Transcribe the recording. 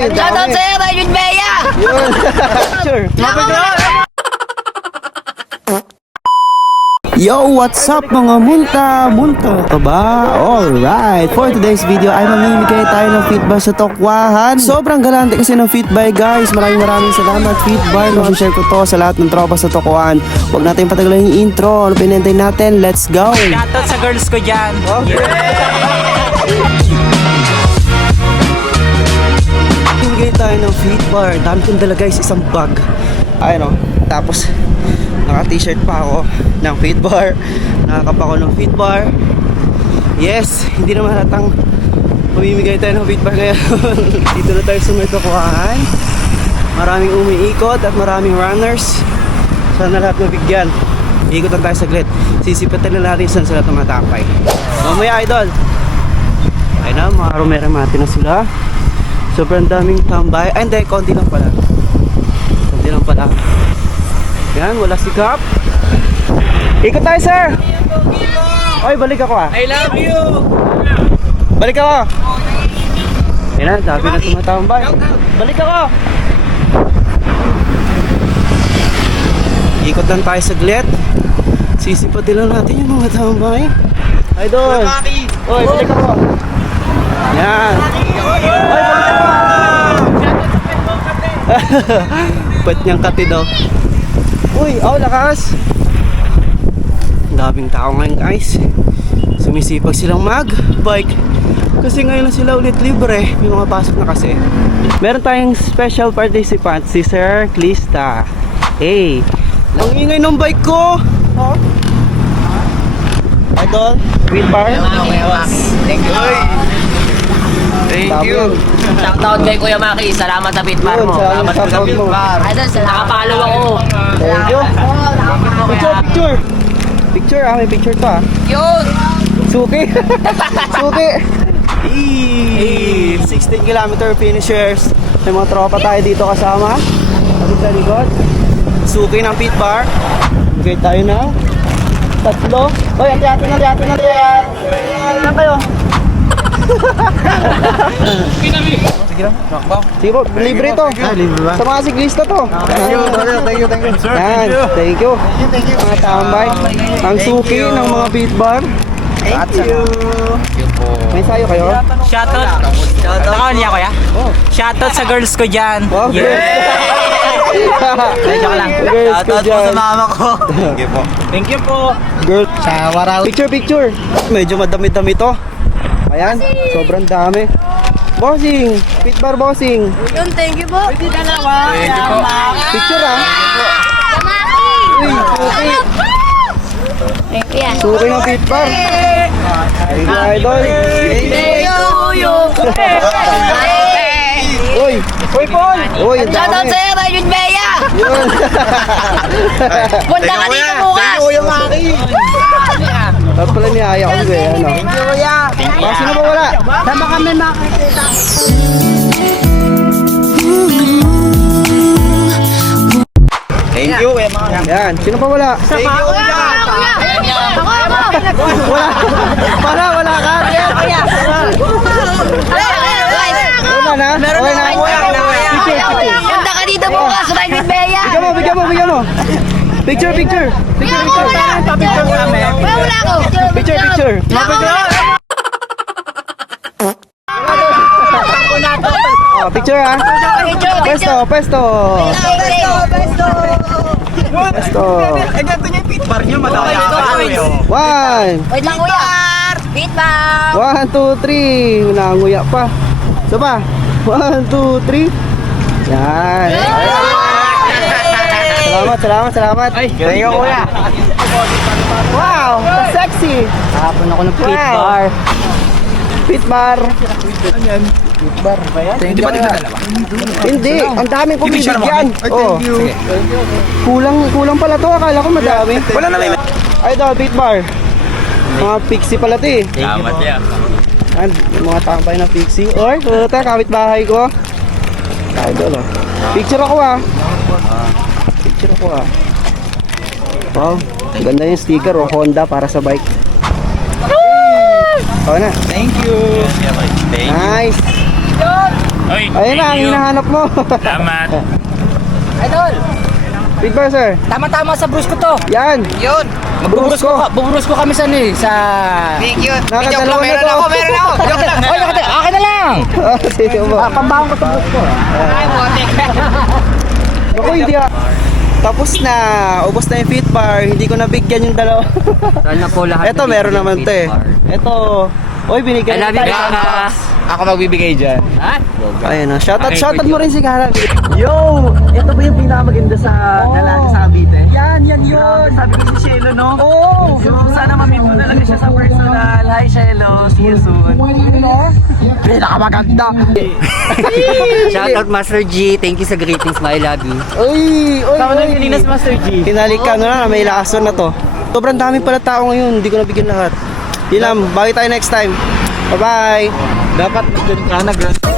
Uy, ang Shoutout dami. sa'yo, Raymond Bea! Yun. Sure. Yo, what's up mga munta? Munta ka ba? Alright, for today's video ay mamimigay tayo ng fit bar sa Tokwahan. Sobrang galante kasi ng fit bar guys. Maraming salamat fit bar. Share ko to sa lahat ng tropa sa Tokwahan. Huwag natin patagalan yung intro. Ano pinintay natin? Let's go! Shoutout sa girls ko dyan. Okay. Mamimigay tayo ng fit bar. Dami kong dala guys, isang bag. Ayun o. Tapos naka-t-shirt pa ako ng fit bar. Nakakapa ako ng fit bar. Yes, hindi naman halatang mamimigay tayo ng fit bar ngayon. Dito na tayo sa may Tokwahan. Maraming umiikot at maraming runners. Sana lahat mabigyan. Ikutan tayo saglit. Sisipitan na natin saan sila tumatapay. Mamaya idol. Ayun na, mga rumeremate na sila. Sobrang daming tambay. Ay hindi, konti lang pala. Konti lang pala. Yan, wala sikap. Ikot tayo, sir. Oy, balik ako ah. I love you! Balik ako. Yan na, dami na tumatambay. Balik ako. Ikot lang tayo saglit. Sisipatin lang natin yung mga tambay. Idol. Oy, balik ako. Yan. Oy, balik ako. Ba't niyang kati daw? Uy, lakas. Daming tao ngayon guys. Sumisipag silang mag-bike. Kasi ngayon na sila ulit libre. May mga pasok na kasi. Meron tayong special participant, si Sir Clista. Hey, ang ingay ng bike ko. Oh. Idol, wheel bar. Thank you. Thank you. Shoutout kay Kuya Maki. Salamat sa bitbar mo. Salamat sa shoutout mo. Idol, salamat. Nakapalo ako. Thank you. Picture. Picture may picture to ah. Yun! Suki. Suki. 16 kilometer finishers. May mga tropa tayo dito kasama. Sabi sa likod. Suki ng pit bar. Bigay tayo ng 3. Oy, hati-hati na. Saan kayo? Sige po, libre to. Sa mga siglista to. Thank you. Yan, thank you. Mga tambay. Ang suki ng mga beat bar. Thank you. May sayo kayo? Shoutout. Shoutout niya kuya? Shoutout sa girls ko dyan. Okay. Joke lang. Girls ko dyan. Mama ko. Thank you po. Girl, Sa waraw. picture. Medyo madami-dami to. Ayan, sobrang dami. Bossing, pit bar bossing. Yun, thank you po. Pwede dalawa. Picture ah. Uy, suki. Thank you yan. Suki ng pit bar. Thank you, idol. Uy, Paul. Uy, ang Shoutout dami. sa'yo, Raymond Bea! Yun. Punta ka dito bukas! Kuya Maki. Tapos pala niyaya ko eh, ano. Kuya. Sino ba wala? Sama kami makikita. Thank you, Kuya Maki. Yan, sino pa wala? Thank you, Kuya. Wala ka. Wala na? Meron Okay na na? kayo. Picture. Punta ka dito bukas, Raymond Bea! Bigyan mo. Picture. Papicture kami. Wala ako! Picture. Picture ah. Pesto. Eh, ganito niya yung pit bar niya. Madami ako. 1, Wait lang kuya! Beat bang! 1, 2, 3. Nanguya pa. Isa pa. 1, 2, 3. Yan. Salamat. Thank you, Kuya. Wow, sexy. Hapon ako ng pit Wow. bar. Pit bar. Hindi ba tingnan dalawa? Hindi, ang daming Picture mo bibigyan. kami? Oh. Sige. Kulang pala to. Akala ko madami. Wala na may... Ay, ito, pit bar. Mga pixie pala to eh. Salamat niya. Yan, mga tambay na pixie. Oy, puta, kapitbahay ko. Idol, oh. Picture ako ah. Wow, ganda yung sticker oh, Honda para sa bike. Okay na. Thank you. Nice. Oy, Ayun na, ang thank you. hinahanap mo. Salamat. Idol, Feed bar, sir. tama-tama sa bruise ko to. Yan. Yun. Bruce ko. Buburus ko kami sa Thank you. Nakadalawa na to. Meron ako. Joke lang. Oy, akin na lang. Sino mo? Pambahon ko to bruise ko. Ay, bote. Ako hindi tapos na, ubos na yung feed bar, hindi ko nabigyan yung dalawa. Sana po lahat. Ito meron naman to eh. Ito, oy binigyan I love you, tayo. Beka. Ako magbibigay dyan. Ayun na, shoutout mo rin si Kara. Yo! Ito ba yung pinakamaganda sa dalaga sa Cavite? Yan yun. Sabi ko si Shelo, no? Oo. So, sana ma-meet mo talaga siya sa personal. Hi, Shelo. See you soon. Pinakamaganda. Shoutout Master G. Thank you sa greetings. I love you. Uy, Tama na yung Linas Master G. Hinalikan na, may lason na to. Sobrang dami pala tao ngayon, hindi ko nabigyan lahat. Yun lang, bye tayo next time. Bye-bye. Dapat magdali ka na, girl.